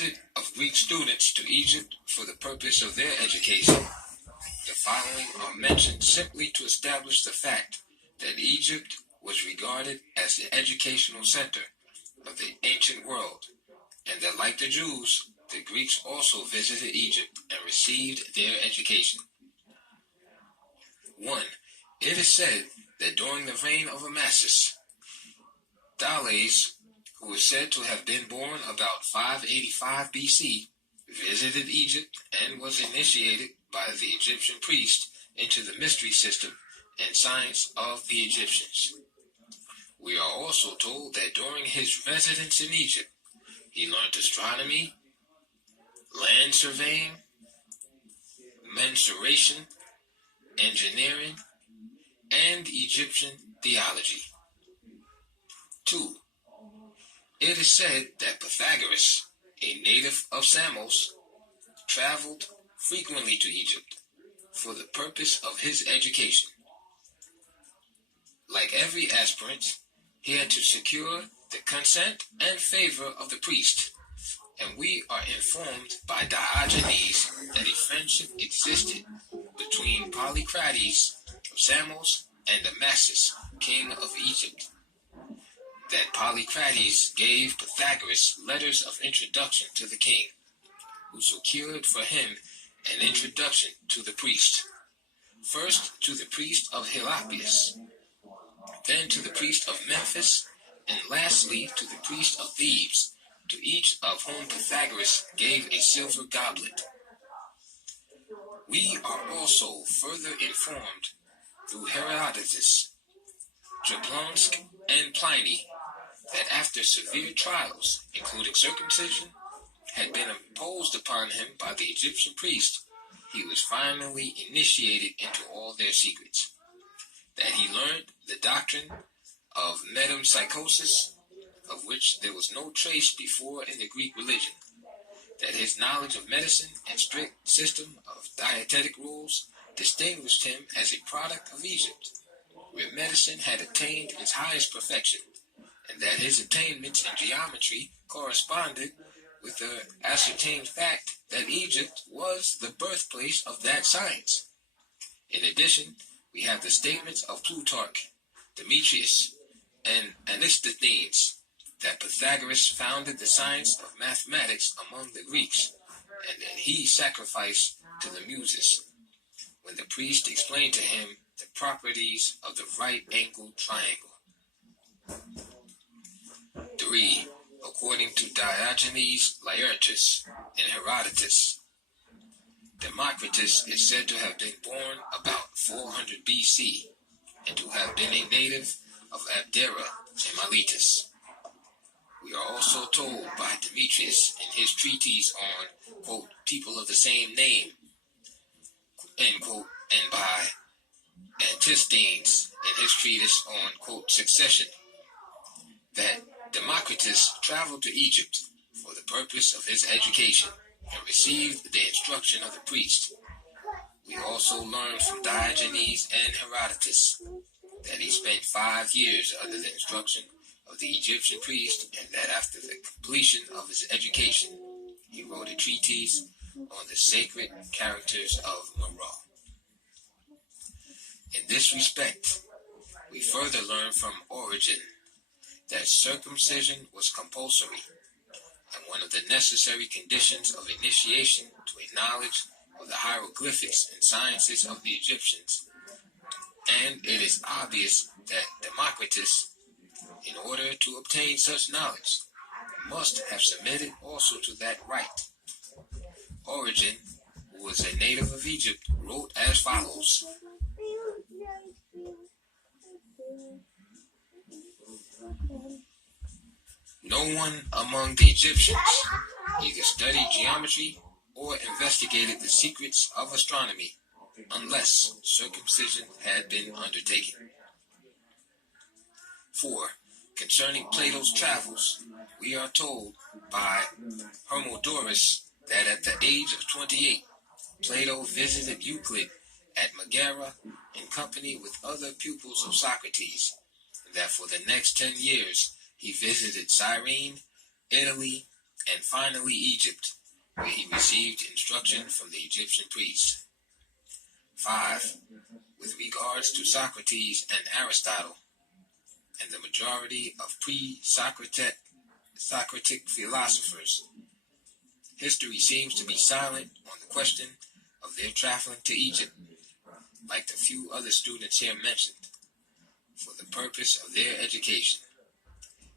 visit of Greek students to Egypt for the purpose of their education. The following are mentioned simply to establish the fact that Egypt was regarded as the educational center of the ancient world, and that like the Jews, the Greeks also visited Egypt and received their education. 1. It is said that during the reign of Amasis, Thales, who is said to have been born about 585 BC, visited Egypt and was initiated by the Egyptian priest into the mystery system and science of the Egyptians. We are also told that during his residence in Egypt, he learned astronomy, land surveying, mensuration, engineering, and Egyptian theology. 2. It is said that Pythagoras, a native of Samos, traveled frequently to Egypt for the purpose of his education. Like every aspirant, he had to secure the consent and favor of the priest, and we are informed by Diogenes that a friendship existed between Polycrates of Samos and Amasis, king of Egypt. That Polycrates gave Pythagoras letters of introduction to the king, who secured for him an introduction to the priest. First to the priest of Heliopolis, then to the priest of Memphis, and lastly to the priest of Thebes, to each of whom Pythagoras gave a silver goblet. We are also further informed through Herodotus, Jablonsk, and Pliny that after severe trials, including circumcision, had been imposed upon him by the Egyptian priest, he was finally initiated into all their secrets. That he learned the doctrine of metempsychosis, of which there was no trace before in the Greek religion. That his knowledge of medicine and strict system of dietetic rules distinguished him as a product of Egypt, where medicine had attained its highest perfection, and that his attainments in geometry corresponded with the ascertained fact that Egypt was the birthplace of that science. In addition, we have the statements of Plutarch, Demetrius, and Antisthenes that Pythagoras founded the science of mathematics among the Greeks, and that he sacrificed to the Muses, when the priest explained to him the properties of the right-angled triangle. 3. According to Diogenes Laertius and Herodotus, Democritus is said to have been born about 400 BC and to have been a native of Abdera in Miletus. We are also told by Demetrius in his treatise on, quote, people of the same name, end quote, and by Antisthenes in his treatise on, quote, succession, that Democritus traveled to Egypt for the purpose of his education and received the instruction of the priest. We also learn from Diogenes and Herodotus that he spent 5 years under the instruction of the Egyptian priest, and that after the completion of his education, he wrote a treatise on the sacred characters of Meroe. In this respect, we further learn from Origen that circumcision was compulsory and one of the necessary conditions of initiation to a knowledge of the hieroglyphics and sciences of the Egyptians. And it is obvious that Democritus, in order to obtain such knowledge, must have submitted also to that rite. Origen, who was a native of Egypt, wrote as follows. No one among the Egyptians either studied geometry or investigated the secrets of astronomy unless circumcision had been undertaken. 4. Concerning Plato's travels, we are told by Hermodorus that at the age of 28, Plato visited Euclid at Megara in company with other pupils of Socrates, and that for the next 10 years he visited Cyrene, Italy, and finally Egypt, where he received instruction from the Egyptian priests. 5. With regards to Socrates and Aristotle, and the majority of pre-Socratic philosophers, history seems to be silent on the question of their traveling to Egypt, like the few other students here mentioned, for the purpose of their education.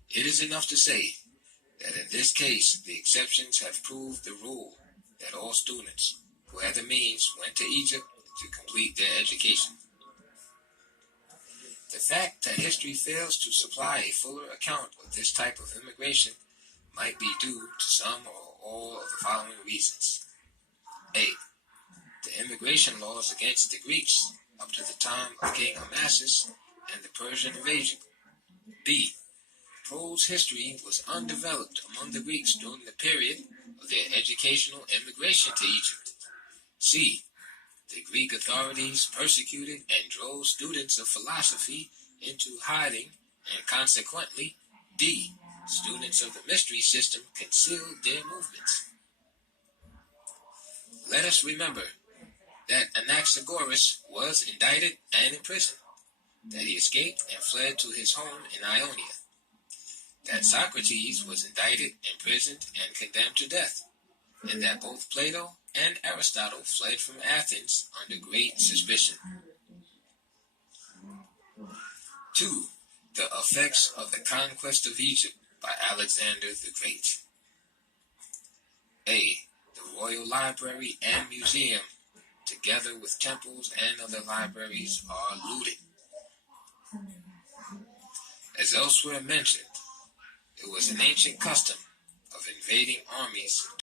It is enough to say that in this case the exceptions have proved the rule, that all students who had the means went to Egypt to complete their education. The fact that history fails to supply a fuller account of this type of immigration might be due to some or all of the following reasons. A. The immigration laws against the Greeks up to the time of King Amasis and the Persian invasion. B. Prose history was undeveloped among the Greeks during the period of their educational immigration to Egypt. C. The Greek authorities persecuted and drove students of philosophy into hiding, and consequently, D. Students of the mystery system concealed their movements. Let us remember that Anaxagoras was indicted and imprisoned, that he escaped and fled to his home in Ionia, that Socrates was indicted, imprisoned, and condemned to death, and that both Plato and Aristotle fled from Athens under great suspicion. 2. The effects of the conquest of Egypt by Alexander the Great. A. The Royal Library and Museum, together with temples and other libraries, are looted. As elsewhere mentioned, it was an ancient custom of invading armies